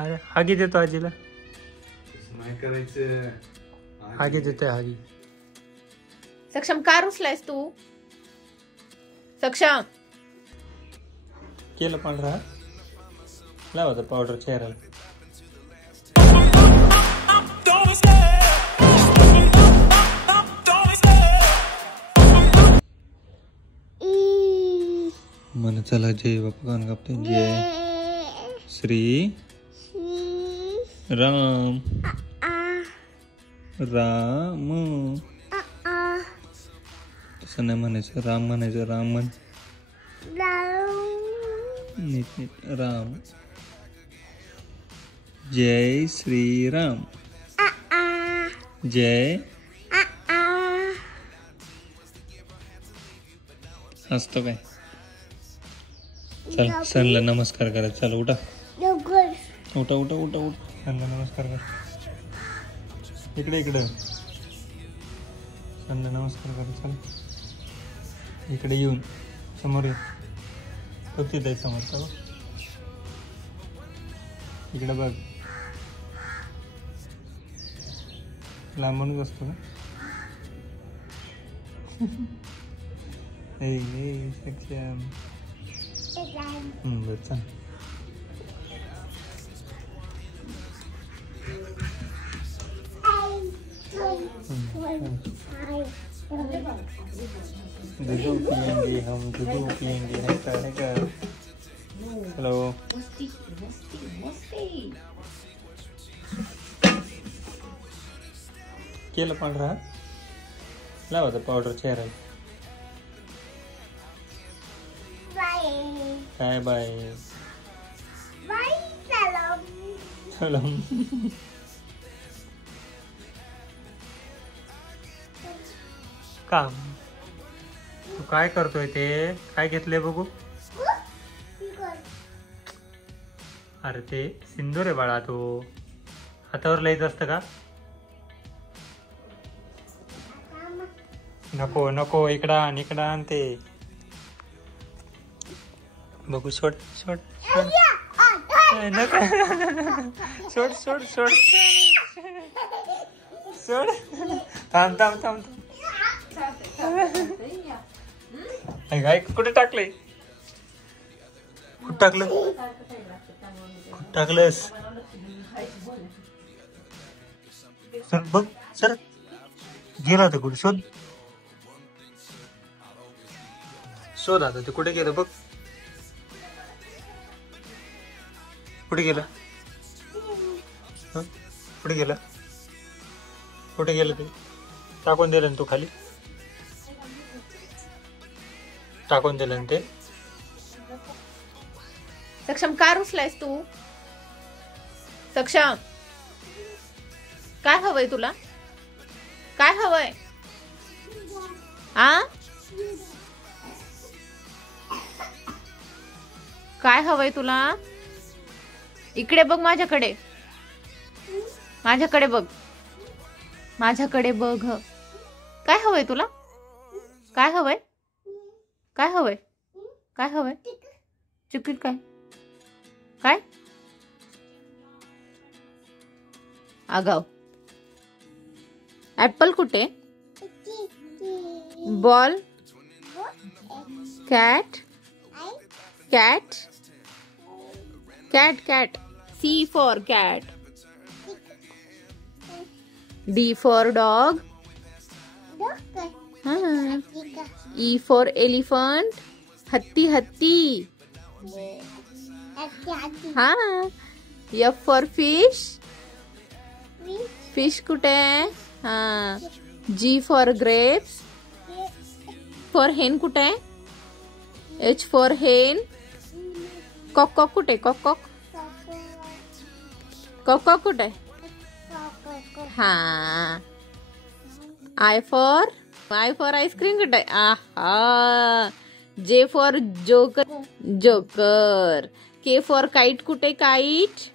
अरे हागी देतो आजीला. नाही करायचं. हागी देतोय हागी. सक्षम का रुसलायस तू? सक्षम केलं पांढरा लावा पावडर चेहऱ्याला. मन चला जय बापा कान कापते. जय श्री राम राम. तसं नाही म्हणायचं. राम म्हणायचं. राम म्हण. नीट नीट. राम. जय श्री राम. जय. असतो काय. चल सनला नमस्कार करा. चल उठा उठा उठा उठा उठ. सनला नमस्कार करा. इकडे इकडे सनला नमस्कार करा. चल इकडे येऊन समोर ये. तो तिथे समोर का इकडे बघ. लांबूनच असतो का. सक्षम. बरं चल. दूध पियेंगे हम. दूध पियेंगे. है का. हेलो. केलं पांढरा लावा पावडर चेहऱ्याला. काय बाय. सलाम. काम तू काय करतोय ते. काय घेतलंय बघू. अरे ते सिंदूर आहे बाळा. तो हातावर लिहायचं असतं का. नको नको. इकडा आणि इकडा आण ते. बघू. सोड सोड सोड. नको. सोड सोड सोड सोड. थांब थांब थांब. काय कुठे टाकलंय. कुठं टाकलं. कुठं टाकलंस. सर बघ. सर गेला होता कुठे. शोध शोध. आता ते कुठे गेलं बघ. कुठे गेलं. कुठे गेलं. कुठे गेलं ते. टाकून दिलं तू खाली. टाकून दिलं ते. सक्षम का रुसलायस तू? सक्षम काय हवंय तुला? काय हवंय? आ काय हवंय तुला? इकडे बघ. माझ्याकडे. माझ्याकडे बघ. माझ्याकडे बघ. काय हवंय तुला? काय हवंय? काय हवंय? काय हवंय? चिकन काय? काय? आगाव. ऍपल कुठे? Ball. Cat. Cat. Cat cat. C for cat. D for dog. E for elephant. हत्ती हत्ती. हाँ. F for fish. फिश कुठे? हाँ. G for grapes. for hen कुठे? H for hen. Cock cock कुठे? Cock cock. कॉक कॉक कुठे? हाँ. I for ice cream कुठे? आहा. J for joker. Joker. K for kite कुठे? काइट.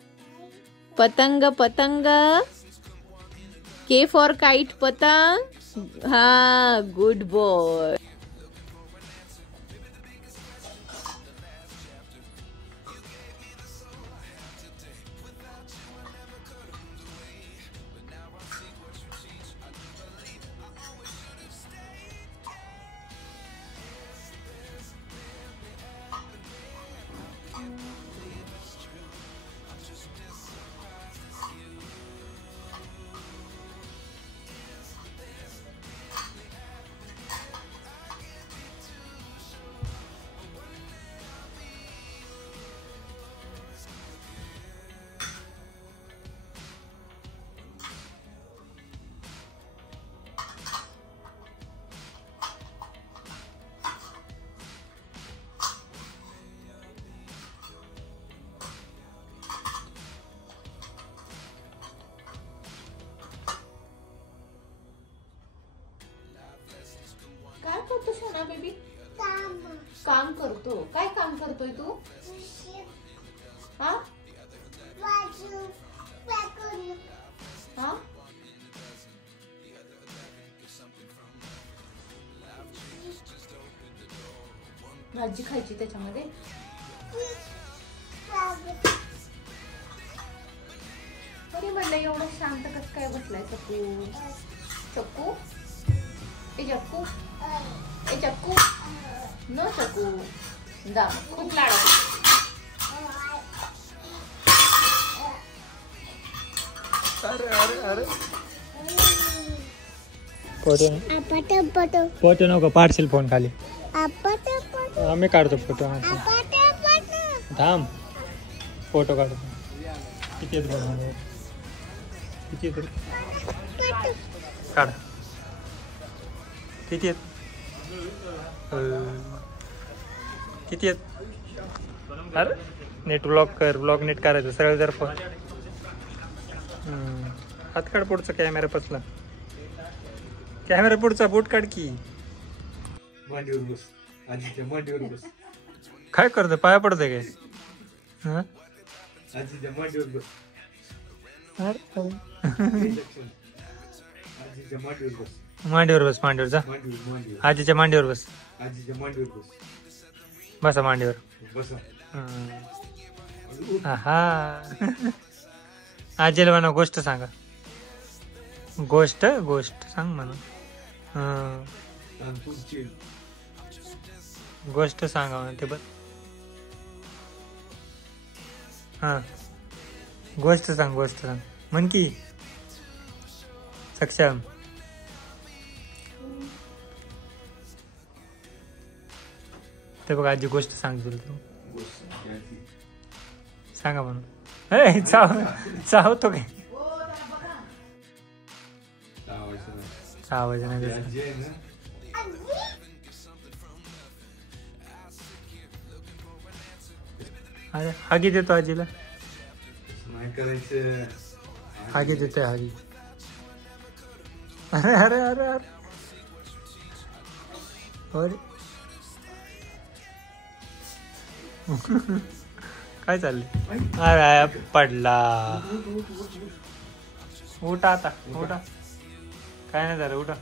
पतंग पतंग. K for काइट पतंग. हाँ. Good boy. काम करतो. काय काम करतोय तू? हा हा भाजी खायची त्याच्यामध्ये. अरे म्हणलं एवढं शांत कसं काय बसलाय चक्कू? चक्कू ए चक्कू ए चक्कू न चक्कू जा खूप लाडा. अरे अरे अरे फोटो नको पाडशील फोन खाली. आम्ही काढतो फोटो. थांब फोटो काढतो. किती आहेत बघ. किती आहेत काढ. किती आहेत किती आहेत. अरे नेट ब्लॉक कर. ब्लॉक नेट करायचं सरळ जर फोन. हात काढ पुढचा कॅमेरा पचला. कॅमेरा पुढचा बोट काढ की. मांडीवर बस. आजीच्या मांडीवर बस. काय करतोय पाया पडतोय काय? हा आजीच्या मांडीवर बस. आजीच्या मांडीवर बस. मांडीवर बस. मांडीवर जा. मांडीवर मांडीवर. आजीच्या मांडीवर बस. आजीच्या मांडीवर बस. बसा मांडीवर. बसा. हा आजीला म्हणा गोष्ट सांगा. गोष्ट गोष्ट सांग म्हणा. आणि तुमची गोष्ट सांगा म्हणा ते बघ. हा गोष्ट सांग. गोष्ट सांग म्हण की सक्षम. ते बघ आजी गोष्ट सांग तुला. तू गोष्ट आजी. सांगा म्हणून. ए चावतो काय? आवाज नाही त्याचा. आजी आहे ना. अरे हागी देतो आजीला. नाही करायचं. हागी देतोय हागी. अरे अरे अरे अरे अरे काय चाललंय? अरे पडला. उठा आता उठा. काय नाही झालं उठा.